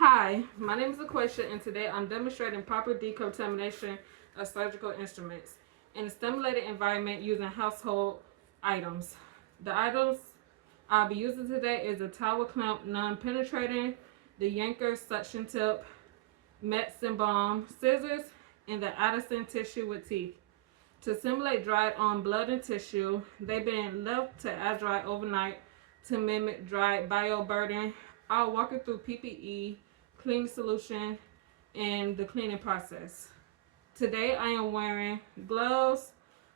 Hi, my name is Aquatia, and today I'm demonstrating proper decontamination of surgical instruments in a stimulated environment using household items. The items I'll be using today is a towel clamp non-penetrating, the Yankauer Suction Tip, Metzenbaum Scissors, and the Adson tissue with teeth. To simulate dried on blood and tissue, they've been left to air dry overnight to mimic dried bioburden. I'll walk you through PPE, cleaning solution, and the cleaning process. Today I am wearing gloves,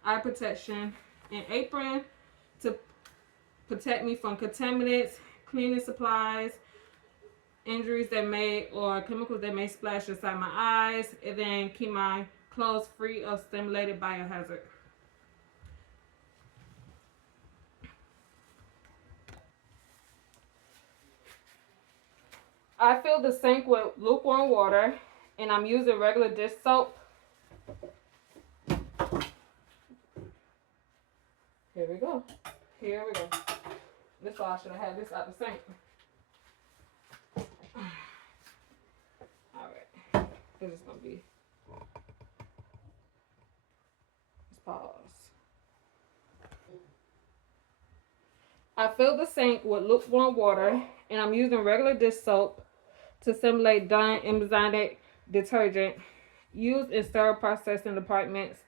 eye protection, and apron to protect me from contaminants, cleaning supplies, injuries that may or chemicals that may splash inside my eyes, and then keep my clothes free of stimulated biohazard. I fill the sink with lukewarm water, and I'm using regular dish soap. Here we go. Here we go. This why I should have had this out the sink. Alright. This is gonna be. Let's pause. I fill the sink with lukewarm water, and I'm using regular dish soap to simulate Dawn enzymatic detergent used in sterile processing departments.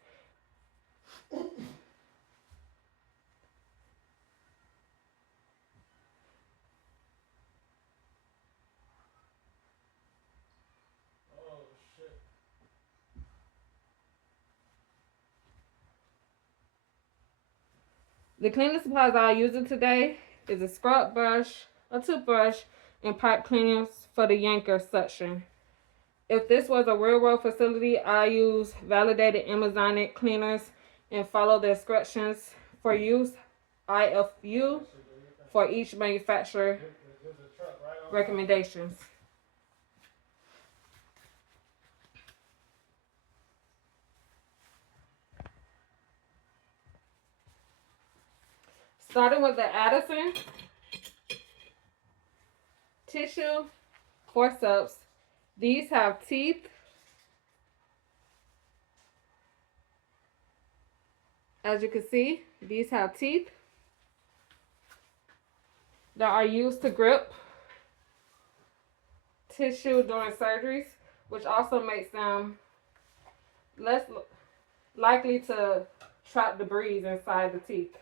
The cleaning supplies I'm using today is a scrub brush, a toothbrush, and pipe cleaners for the Yankauer suction. If this was a real world facility, I use validated Amazonic cleaners and follow the instructions for use IFU for each manufacturer recommendations. Starting with the Adson tissue forceps. These have teeth. As you can see, these have teeth that are used to grip tissue during surgeries, which also makes them less likely to trap debris inside the teeth.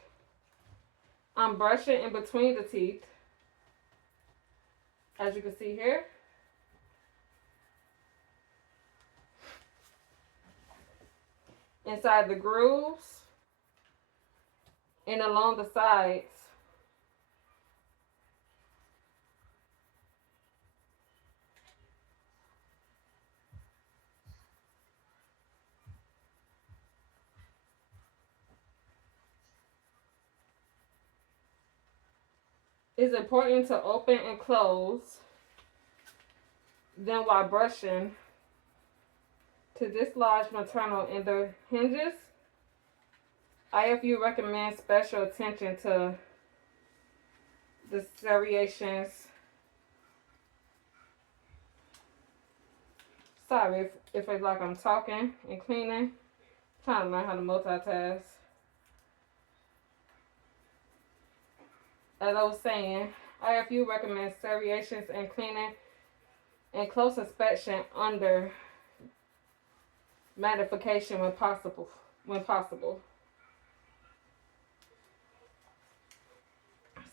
I'm brushing in between the teeth, as you can see here. Inside the grooves and along the sides. It's important to open and close them while brushing to dislodge maternal in the hinges. IFU recommends special attention to the serrations. Sorry if it's like I'm talking and cleaning. Trying to learn how to multitask. As I was saying, IFU recommends serrations and cleaning and close inspection under magnification when possible.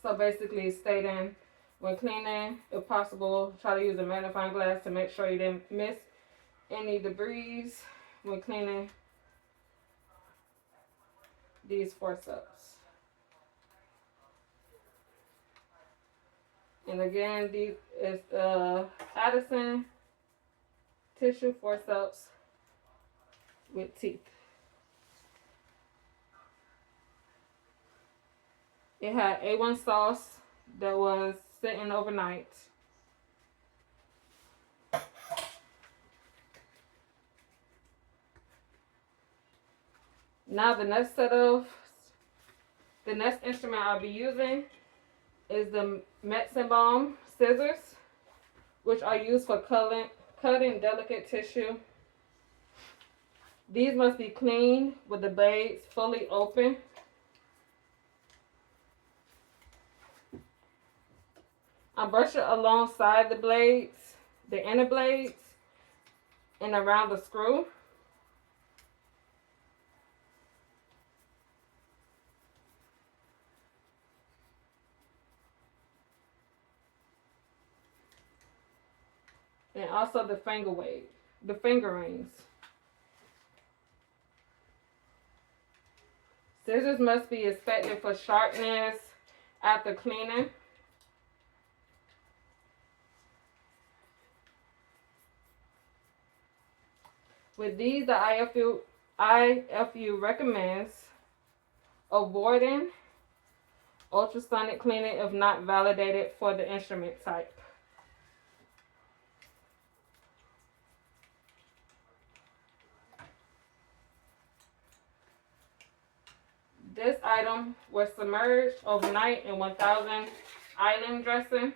So basically stating when cleaning, if possible, try to use a magnifying glass to make sure you didn't miss any debris when cleaning these forceps. And again, these is Adson tissue forceps with teeth. It had A1 sauce that was sitting overnight. Now the next instrument I'll be using is the Metzenbaum Scissors. which are used for cutting delicate tissue. These must be cleaned with the blades fully open. Brush it alongside the blades, the inner blades, and around the screw. And also the fingerings. Scissors must be inspected for sharpness after cleaning. With these, the IFU recommends avoiding ultrasonic cleaning if not validated for the instrument type. This item was submerged overnight in 1000 island dressing.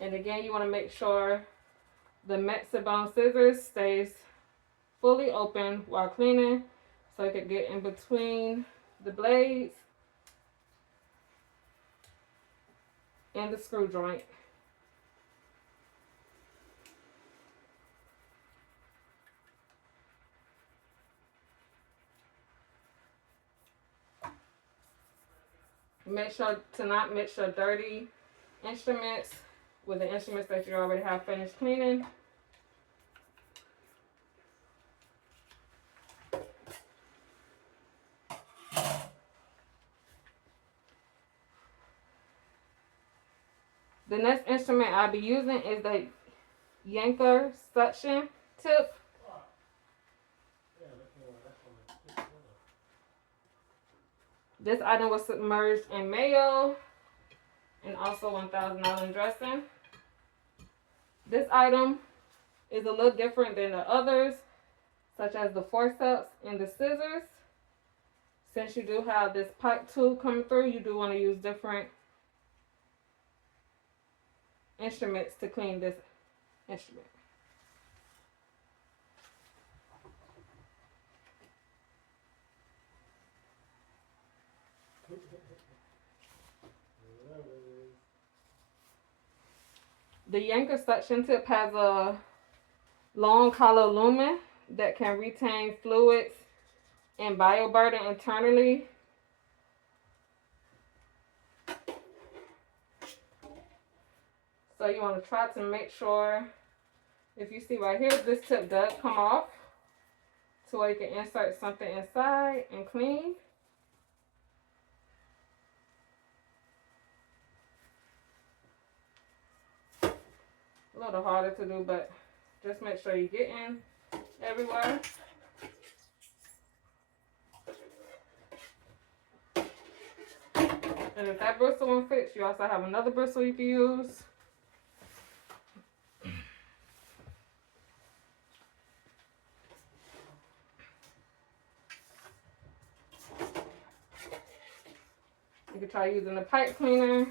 And again, you want to make sure the Metzenbaum Scissors stays fully open while cleaning so it can get in between the blades and the screw joint. Make sure to not mix your dirty instruments with the instruments that you already have finished cleaning. The next instrument I'll be using is the Yankauer Suction Tip. This item was submerged in mayo and also 1000 island dressing. This item is a little different than the others, such as the forceps and the scissors. Since you do have this pipe tool coming through, you do want to use different instruments to clean this instrument. The Yankauer Suction Tip has a long hollow lumen that can retain fluids and bioburden internally. So you want to try to make sure, if you see right here, this tip does come off so where you can insert something inside and clean. A little harder to do, but just make sure you get in everywhere. And if that bristle won't fit, you also have another bristle you can use. You can try using the pipe cleaner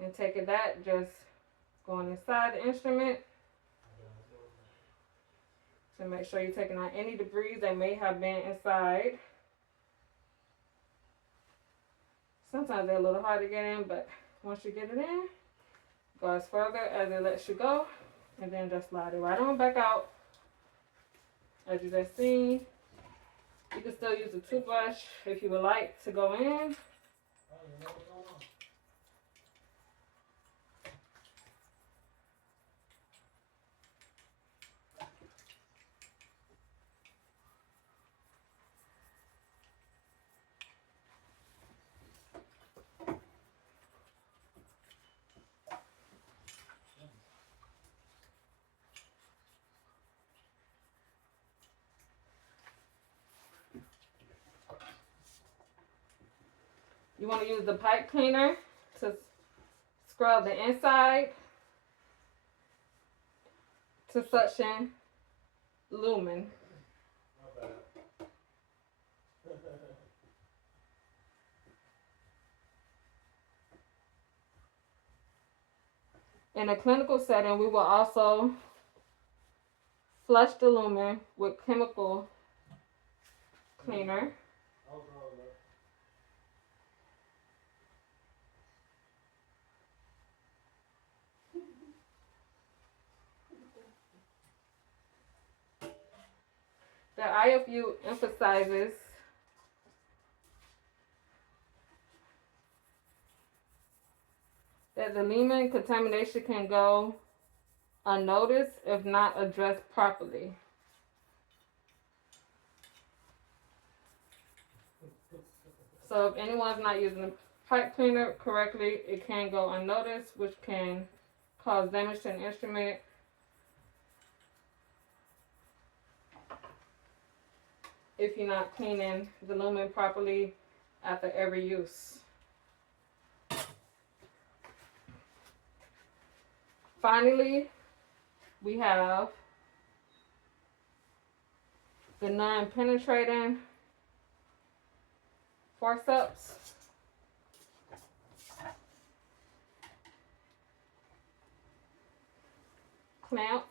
and taking that, just going inside the instrument to make sure you're taking out any debris that may have been inside. Sometimes they're a little hard to get in, but once you get it in, go as further as it lets you go, and then just slide it right on back out. As you just seen, you can still use a toothbrush if you would like to go in. You want to use the pipe cleaner to scrub the inside to suction lumen. In a clinical setting, we will also flush the lumen with chemical cleaner. The IFU emphasizes that the lumen contamination can go unnoticed if not addressed properly. So if anyone's not using the pipe cleaner correctly, it can go unnoticed, which can cause damage to an instrument. If you're not cleaning the lumen properly after every use. Finally, we have the non-penetrating forceps. Clamp.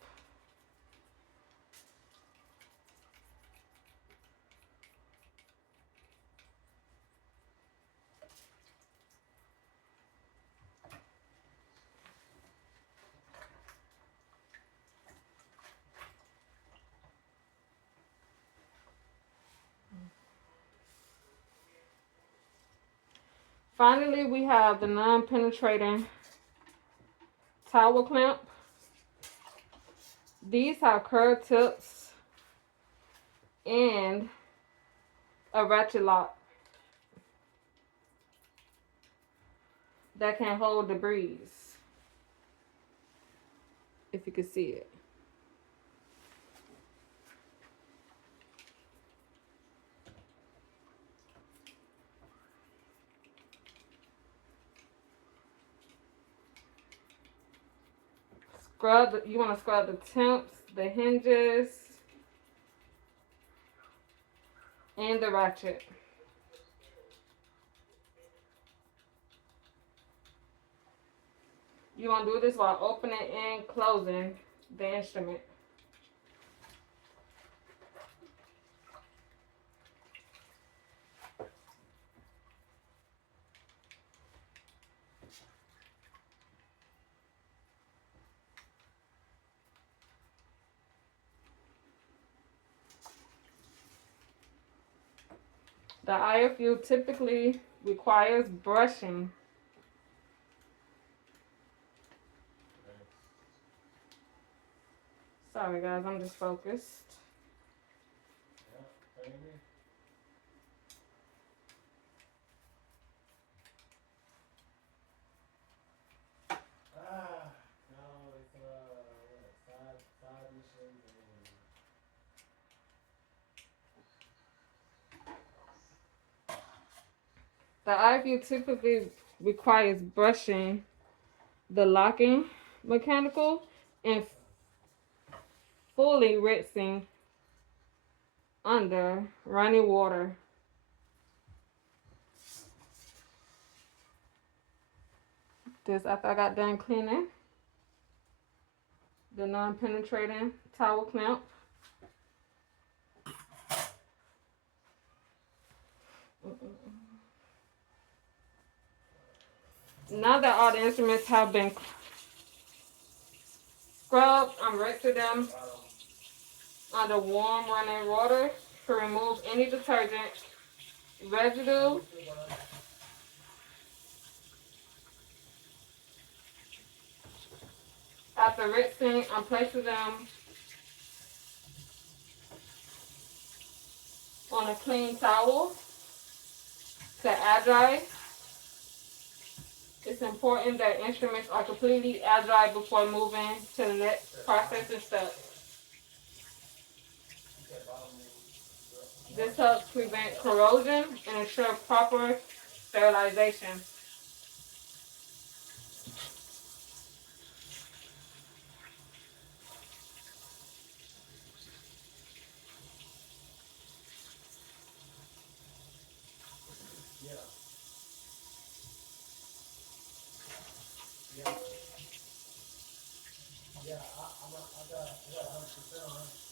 Finally, we have the non-penetrating towel clamp. These have curved tips and a ratchet lock that can hold debris, if you can see it. You want to scrub the temps, the hinges, and the ratchet. You want to do this while opening and closing the instrument. The IFU typically requires brushing. Sorry guys, I'm just focused. The IFU typically requires brushing the locking mechanical and fully rinsing under running water. This after I got done cleaning the non-penetrating towel clamp. Now that all the instruments have been scrubbed, I'm rinsing them under warm running water to remove any detergent residue. After rinsing, I'm placing them on a clean towel to air dry. It's important that instruments are completely air dry before moving to the next processing step. This helps prevent corrosion and ensure proper sterilization. Yeah, I got 100% on it.